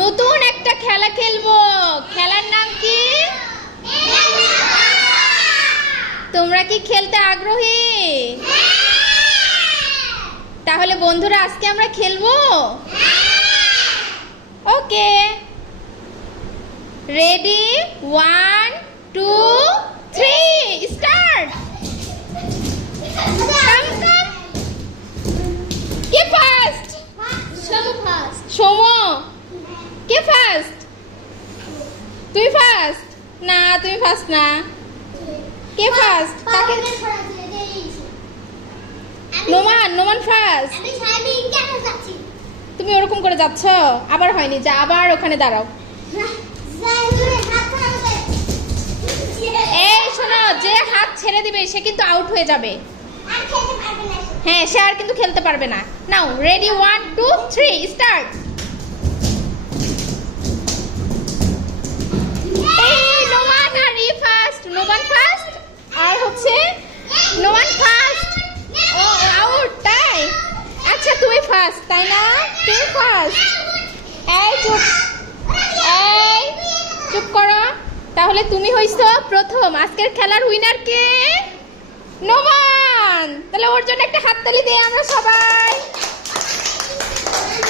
নতুন একটা খেলা খেলব। খেলার নাম কি? তোমরা কি খেলতে আগ্রহী? তাহলে বন্ধুরা, আজকে আমরা খেলব? Okay. Ready one two three start কে ফার্স্ট সোম কে ফার্স্ট তুই ফার্স্ট না তুমি ফার্স্ট না। কে ফার্স্ট কাকে? নোমান নোমান ফার্স্ট তুমি ওরকম করে যাচ্ছ? আবার হয়নি যা আবার ওখানে দাঁড়াও। এই শোনো যে হাত ছেড়ে দিবে সে কিন্তু আউট হয়ে যাবে। হ্যাঁ সে আর কিন্তু খেলতে পারবে না। Now ready one two three start এই নোমান আর ই ফার্স্ট নোমান ফার্স্ট আর হচ্ছে নোমান ফার্স্ট ও আউট তাই আচ্ছা তুমি ফার্স্ট তাই না? তুমি ফার্স্ট এই চুপ। এই, চুপ করো। তাহলে তুমি হইছো প্রথম। আজকের খেলার উইনার কে? নোমান। তাহলে ওর জন্য একটা হাততালি দিই আমরা সবাই।